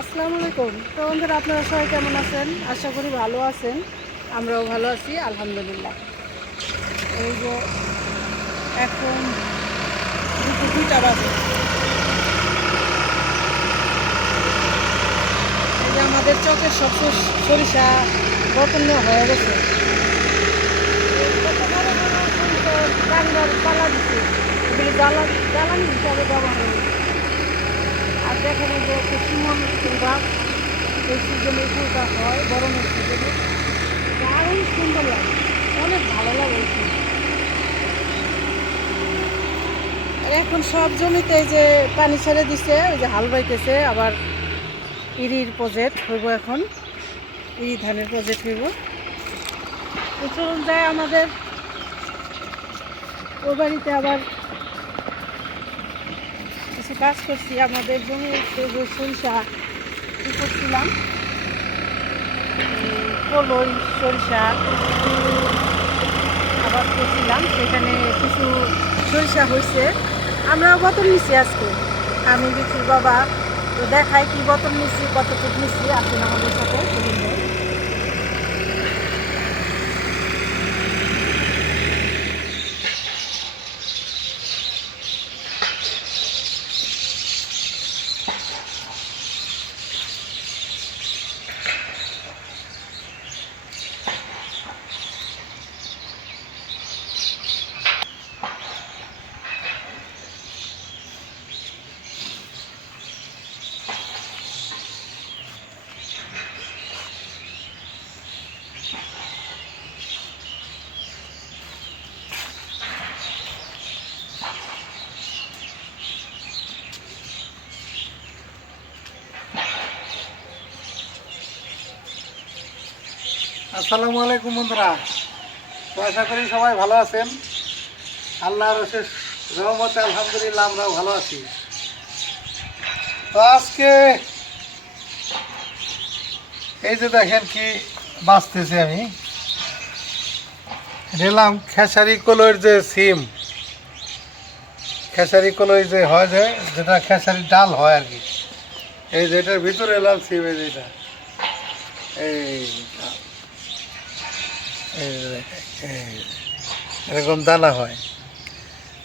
আসসালামু আলাইকুম। তো বন্ধুরা, আপনারা সবাই কেমন আছেন? আশা করি ভালো আছেন। আমরাও ভালো আছি, আলহামদুলিল্লাহ। এই যে এখন দুপুর 2টা বাজে। এই যে আমাদের চকের সব সরিষা বপন হয়ে গেছে। কত বড় বড় সরিষার কান্ডার পালা দিচ্ছে, এগুলি জ্বালানি হিসাবে ব্যবহার হয়েছে। আর দেখেন এই যে একটা শিমন গাছ, এই সিজনে ফুলটা হয়, গরমের সিজনে দারুণ সুন্দর লাগে, অনেক ভালো লাগে এই ফুল। আর এখন সব জমিতে এই যে পানি ছেড়ে দিছে, ওই যে হাল বাইতেছে, আবার ইরির প্রজেক্ট হইব, এখন ইরি ধানের প্রজেক্ট হইব। তো চলুন যায় আমাদের ওই বাড়িতে, আবার কিছু কাজ করছি আমাদের জমিতে, যে সরিষা ই করছিলাম, কলই সরিষা আবাদ করছিলাম, সেখানে কিছু সরিষা হয়েছে। আমরাও বতন নিচ্ছি আজকে, আমি বিচুর বাবা। তো দেখাই কি বতন নিচ্ছি, কতটুকু নিচ্ছি, আসেন আমাদের সাথে। আসসালামু আলাইকুম বন্ধুরা। তো আশা করি সবাই ভালো আছেন। আল্লাহর অশেষ রহমতে আলহামদুলিল্লাহ আমরাও ভালো আছি। তো আজকে এই যে দেখেন কি বাঁচতেছি আমি, নিলাম খেসারি কলইয়ের যে সিম, খেসারি কলই যে হয়, যে যেটা খেসারি ডাল হয় আর কি, এই যে এটার ভিতরে এলাম সিম, এই যেটা এই এরকম দানা হয়।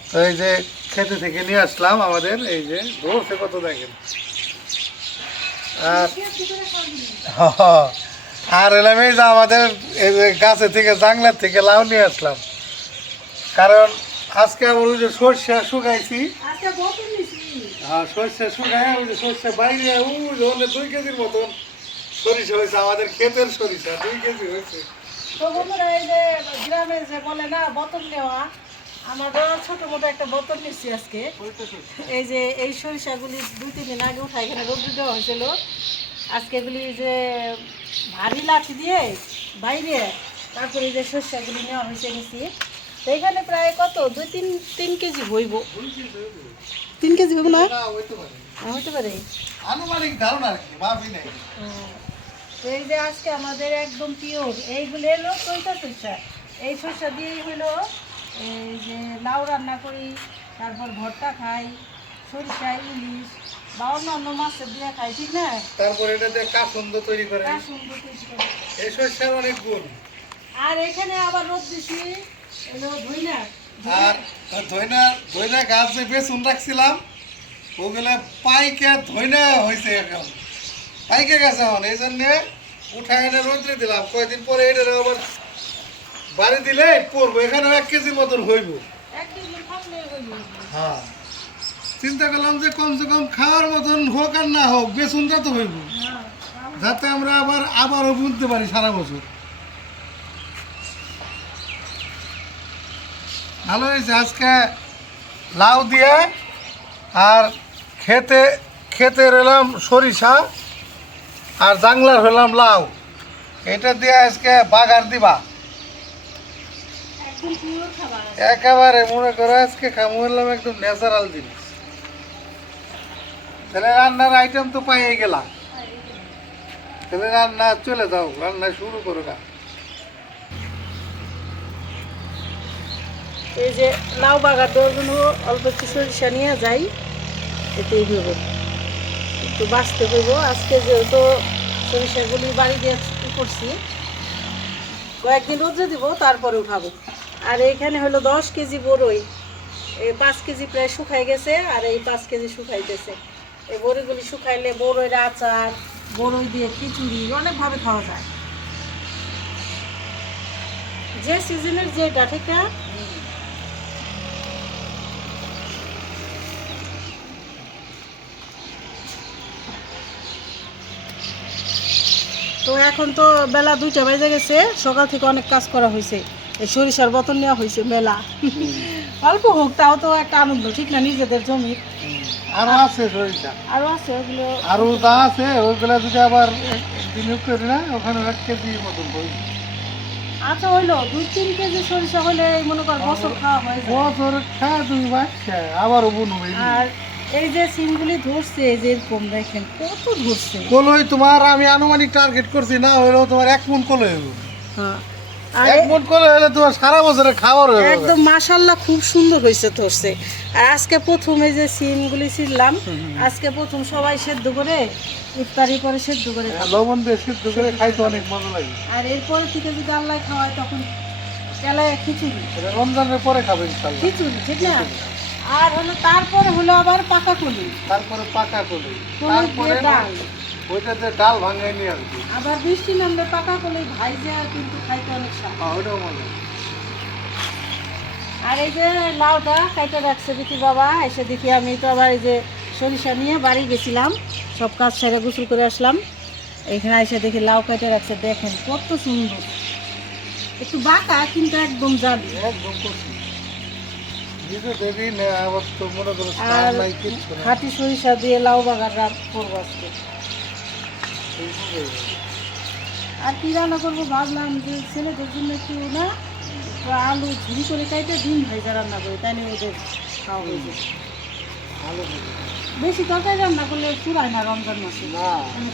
তো এই যে খেতে থেকে নিয়ে আসলাম আমাদের, এই যে ধরছে কত দেখেন। আর আর এলাম এই যে আমাদের এই যে গাছে থেকে জাংলার থেকে লাউ নিয়ে আসলাম, কারণ আজকে আবার ওই যে সর্ষে শুকাইছি। হ্যাঁ, সর্ষে শুকাই, ওই যে সর্ষে বাইরে হলে 2 কেজির মতন সরিষা হয়েছে, আমাদের ক্ষেতের সরিষা 2 কেজি হয়েছে। তো বন্ধুরা, এই যে গ্রামে যে বলে না বোতল নেওয়া, আমাদের ছোট মোটো একটা বোতল নিচ্ছি আজকে। এই যে এই সরিষাগুলি 2-3 দিন আগে উঠা এখানে রোদ্র দেওয়া হয়েছিল। আজকে এগুলি যে ভারী লাঠি দিয়ে বাইরে, তারপরে এই যে সরিষাগুলি নেওয়া হয়েছে নিচ্ছি। তো এখানে প্রায় কত 2-3 কেজি হইব, 3 কেজি হইব না? হইতে পারে, আনুমানিক ধারণা আর কি, ভাবি নাই। তো এই যে আজকে আমাদের একদম পিওর এইগুলো এলো সরিষা সরিষা, এই সরিষা দিয়েই হলো এই যে লাউ রান্না করি, তারপর ভর্তা খাই, সরিষা ইলিশ বা অন্য মাছের দিয়ে খাই, ঠিক না? তারপরে এটাতে কাসুন্দ তৈরি করে, সুন্দর টেস্ট করে। এই সরষের অনেক গুণ। আর এখানে আবার রোদ দিছি, এলো ধইনা। আর ধইনা ধইনা গাছ যে বেসুন রাখছিলাম, ওগুলো পাইকে ধইনা হয়েছে, এখন পাইকে গেছে এখন, এই জন্যে উঠায় এনে রোদ্রে দিলাম। কয়েকদিন পরে এটা আবার বাড়ি দিলে পড়বো, এখানেও 1 কেজির মতন হইব। হ্যাঁ, চিন্তা করলাম যে কমসে কম খাওয়ার মতন হোক আর না হোক, বেসুনটা তো হইব, যাতে আমরা আবারও বুনতে পারি সারা বছর। ভালো হয়েছে আজকে লাউ দিয়ে, আর খেতে রইলাম সরিষা, আর জাংলার হইলাম লাউ। এটা দিয়ে আজকে বাগার দিবা একেবারে, মনে করো আজকে খামু হইলাম একদম ন্যাচারাল জিনিস। তাহলে রান্নার আইটেম তো পাইয়ে গেলাম, তাহলে রান্না চলে যাও, রান্না শুরু করো না। এই যে লাউ বাগার দেওয়ার জন্য অল্প একটু সরিষা নিয়ে যাই, এতেই হইব। একটু বাঁচতে হইব। আজকে যেহেতু সরিষাগুলি বাড়ি দিয়ে করছি, কয়েকদিন রোদ্রে দিব, তারপরে উঠাবো। আর এইখানে হলো 10 কেজি বড়ই, এই 5 কেজি প্রায় শুকাই গেছে, আর এই 5 কেজি শুকাইতেছে। এই বড়িগুলি শুকাইলে বড়ইয়ের আচার, বড়ই দিয়ে খিচুড়ি অনেকভাবে খাওয়া যায়, যে সিজনের যেটা, ঠিক না? তো এখন তো বেলা 2টা বেজে গেছে, সকাল থেকে অনেক কাজ করা হয়েছে। এই সরিষার বোতল নেওয়া হয়েছে মেলা, অল্প হোক তাও তো একটা আনন্দ, ঠিক না? নিজেদের জমির। আরো আছে সরিষা, আরো আছে ওগুলো, আরো যা আছে ওইগুলা যদি আবার বিনিয়োগ করি না, ওখানে 1 কেজি মতন বই। আচ্ছা হইলো 2-3 কেজি সরিষা হলে মনে কর বছর খাওয়া হয়ে যায়। বছর খায় তুমি বাচ্চা আবারও বুনবে। আর এই যে সিমগুলি ধরছে, এই যে এরকম দেখেন কত ধরছে। কলই তোমার আমি আনুমানিক টার্গেট করছি, না হইলেও তোমার 1 মণ কলই হইব। হ্যাঁ, আর 1 মণ কলই হলে তোমার সারা বছরের খাবার হয়ে যাবে। একদম মাশাআল্লাহ খুব সুন্দর হয়েছে ধরছে। আর আজকে প্রথম এই যে সিমগুলি ছিললাম, আজকে প্রথম সবাই সেদ্ধ করে ইফতারি করে সেদ্ধ করে খাবো। লবণ দিয়ে সিদ্ধ করে খাইতে অনেক মজা লাগে। আর এরপরে থেকে যদি আল্লাহ খাওয়ায় তখন তেলায় খিচুড়ি, এটা রমজানের পরে খাবে ইনশাল্লাহ। খিচুড়ি, ঠিক না? আর হলো তারপরে হলো আবার পাকা কলি, তারপরে পাকা কলি, কলি তারপরে দিয়ে ডাল। ওইটাতে ডাল ভাঙাই নিয়ে আসবে। আবার বৃষ্টি নামলে পাকা কলি ভাইজা কিন্তু খাইতে অনেক স্বাদ। ওইটাও মজা। আর এই যে লাউটা কাইটে রাখছে দেখি বাবা, এসে দেখি আমি তো আবার এই যে সরিষা নিয়ে বাড়ি গেছিলাম, সব কাজ সেরে গোসল করে আসলাম, এখানে এসে দেখি লাউ কাইটে রাখছে। দেখেন কত সুন্দর, একটু বাঁকা কিন্তু একদম জানি। একদম করছি নিজে দেবি না, আবার তো মনে করো আর নাই কিচ্ছু না। খাঁটি সরিষা দিয়ে লাউ বাগার রাত করবো আজকে। আর কি রান্না করবো ভাবলাম যে ছেলেদের জন্য একটু না, একটু আলু ঝুড়ি করে কাইটে ডিম ভাইজা রান্না করি, তাই নিয়ে ওদের খাওয়া হয়ে যায়। ভালো করে। বেশি তরকারি রান্না করলে চুলায় না রমজান মাসে, না,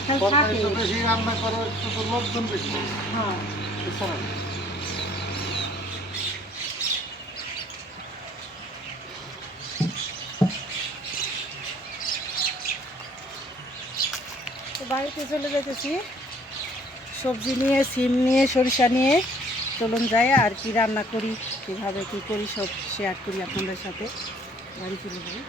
খালি তরকারি থাকে। তো বেশি রান্না করো, একটু তো লোকজন বেশি। হ্যাঁ, বুঝছো না? তো বাড়িতে চলে যেতেছি সবজি নিয়ে, সিম নিয়ে, সরিষা নিয়ে। চলুন যাই, আর কি রান্না করি, কীভাবে কী করি সব শেয়ার করি আপনাদের সাথে। বাড়ি চলে যাই।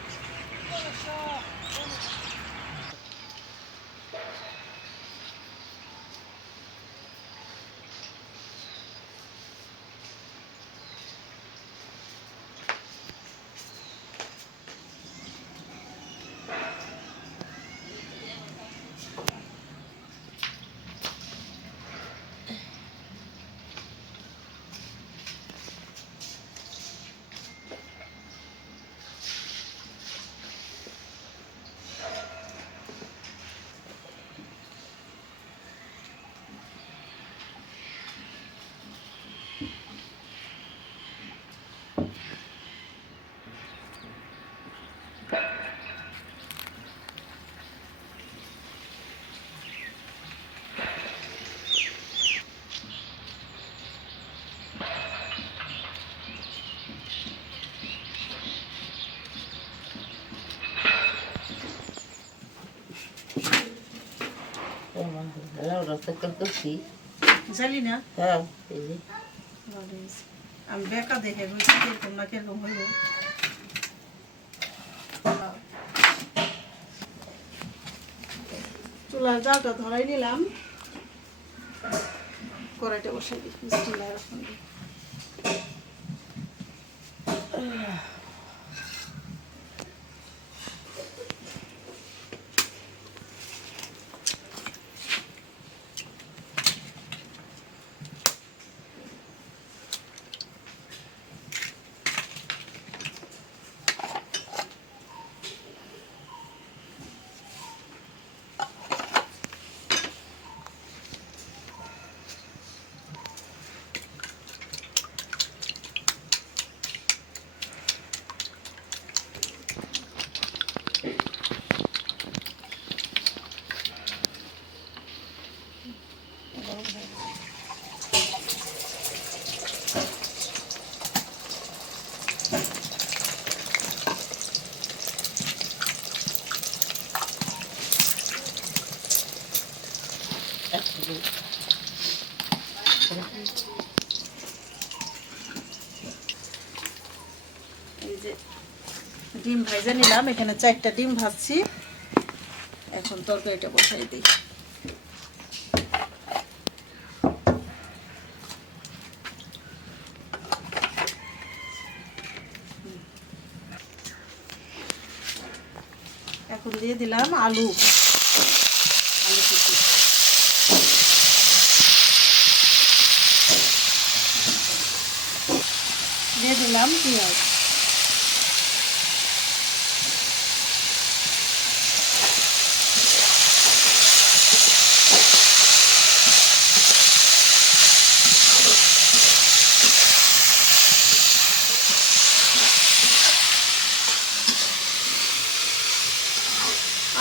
জানি না, আমি বেকা দেখে বুঝছি কিরকম না কিরকম হইব। চুলার জালটা ধরাই নিলাম, কড়াইটা বসাই দিই। বিসমিল্লাহির রহমানির রহিম। এই যে ডিম ভাজা নিলাম, এখানে 4টা ডিম ভাজছি। এখন তরকারিটা বসাই দিই। এখন দিয়ে দিলাম আলু কুচি। দিয়ে দিলাম পেঁয়াজ।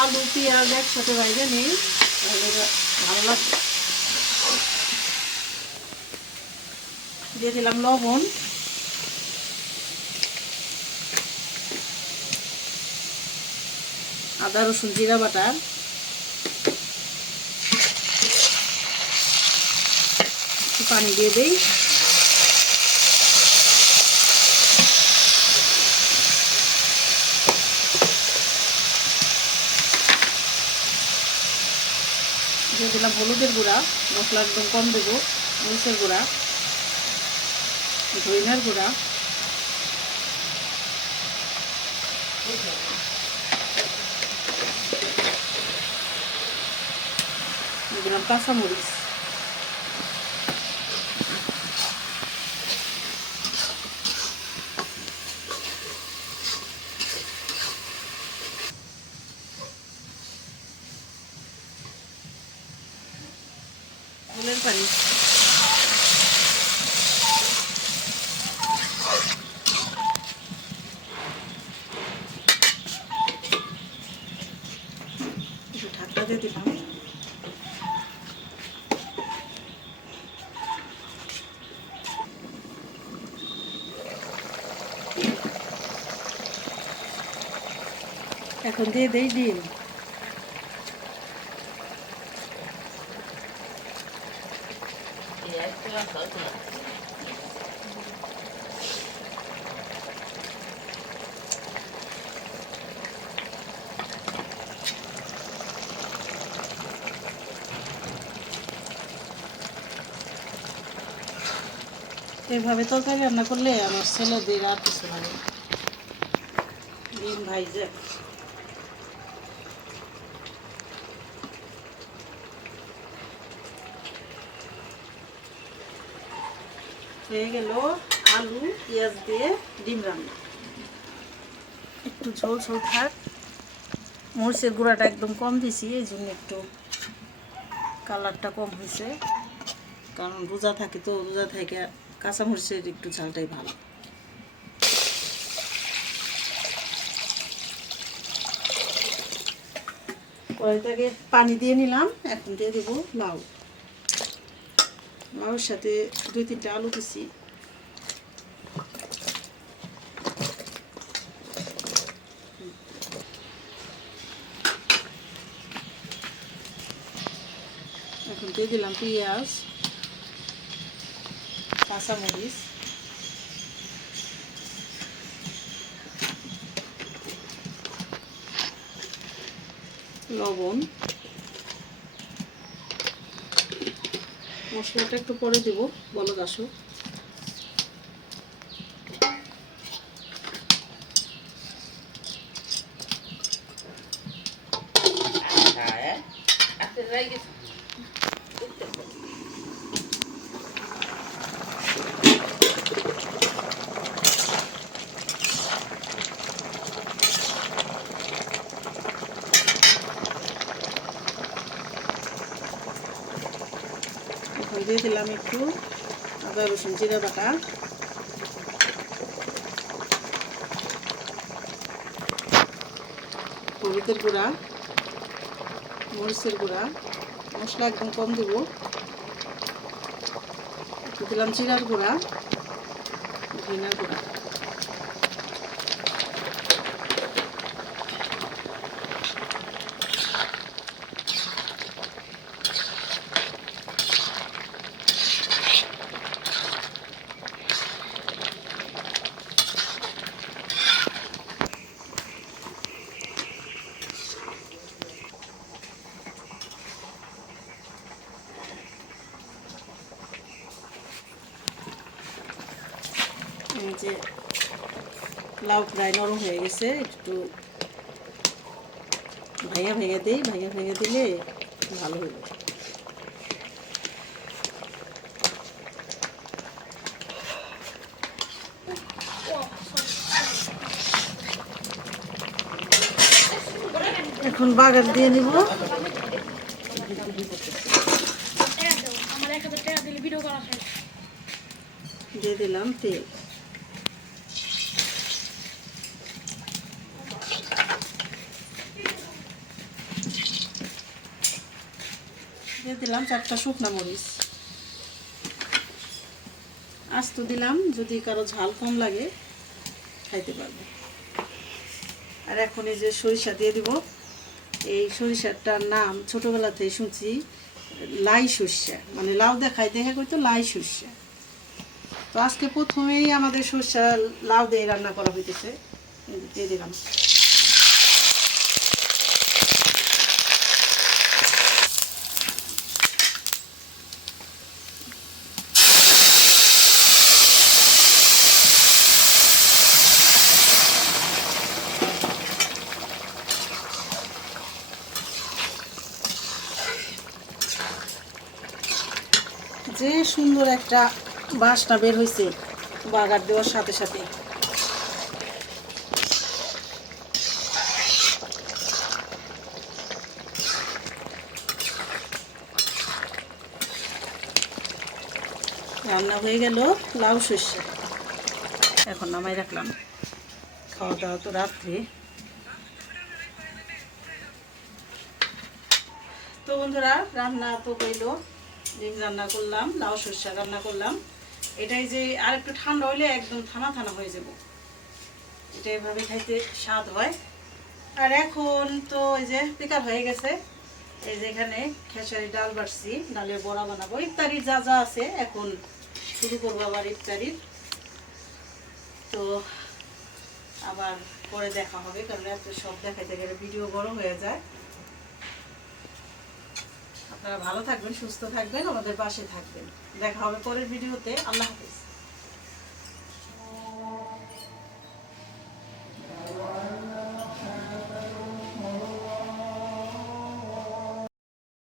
আলু পেঁয়াজ একসাথে ভাজা নিই, তাহলে ভালো লাগবে। দিয়ে দিলাম লবণ, আদা রসুন জিরা বাটা, একটু পানি দিয়ে দিই। দিয়ে দিলাম হলুদের গুঁড়া, মশলা একদম কম দেবো, মরিচের গুঁড়া, ধনিয়ার গুঁড়া, দিয়ে দিলাম কাঁচামরিচ। ফুলের পানি। একটু ঢাকা দিয়ে দিলাম। এখন দিয়ে দেই ডিম। এইভাবে তরকারি রান্না করলে আমার ছেলেদের আর কিছু লাগে না। ডিম ভাইজা হয়ে গেল আলু পেঁয়াজ দিয়ে ডিম রান্না। একটু ঝোল ঝোল থাক, মরিচের গুঁড়াটা একদম কম দিছি, এই জন্য একটু কালারটা কম হয়েছে। কারণ রোজা থাকে তো, রোজা থেকে কাঁচামরিচের একটু ঝালটাই ভালো। কড়াইটাকে পানি দিয়ে নিলাম, এখন দিয়ে দেবো লাউ। লাউর সাথে 2-3টা আলু দিছি। এখন দিয়ে দিলাম পেঁয়াজ, কাঁচামরিচ, লবণ। মশলাটা একটু পরে দেবো, বলদ আসুক। এখন দিয়ে দিলাম একটু আদা রসুন জিরা বাটা, হলুদের গুঁড়া, মরিচের গুঁড়া, মশলা একদম কম দেব। একটু দিলাম জিরার গুঁড়া, ধনিয়ার গুঁড়া। লাউ প্রায় নরম হয়ে গেছে, একটু ভাইয়া ভেঙে দিই, ভাইয়া ভেঙে দিলে ভালো হবে। এখন বাগার দিয়ে নিব। দিয়ে দিলাম তেল, দিয়ে দিলাম 4টা শুকনা মরিচ, আস্ত দিলাম, যদি কারো ঝাল কম লাগে খাইতে পারবে। আর এখন এই যে সরিষা দিয়ে দিব। এই সরিষাটার নাম ছোটবেলাতেই শুনছি লাই সর্ষা, মানে লাউ দেখাই দেখে কইতো লাই সর্ষা। তো আজকে প্রথমেই আমাদের সর্ষা লাউ দিয়ে রান্না করা হইতেছে, দিয়ে দিলাম। যে সুন্দর একটা বাসনা বের হয়েছে বাগার দেওয়ার সাথে সাথে। রান্না হয়ে গেল লাউ সর্ষে, এখন নামাই রাখলাম। খাওয়া দাওয়া তো রাত্রে। তো বন্ধুরা, রান্না তো হইলো, ডিম রান্না করলাম, লাউ সর্ষে রান্না করলাম। এটাই যে আর একটু ঠান্ডা হইলে একদম থানা থানা হয়ে যাব, এটা এভাবে খাইতে স্বাদ হয়। আর এখন তো এই যে পিকার হয়ে গেছে, এই যে এখানে খেসারি ডাল বাটছি, ডালের বড়া বানাবো, ইফতারির যা যা আছে এখন শুরু করবো আবার ইফতারির। তো আবার পরে দেখা হবে, কারণ এত সব দেখাইতে গেলে ভিডিও বড় হয়ে যায়। আপনারা ভালো থাকবেন, সুস্থ থাকবেন, আমাদের পাশে থাকবেন। দেখা হবে পরের ভিডিওতে। আল্লাহ হাফেজ।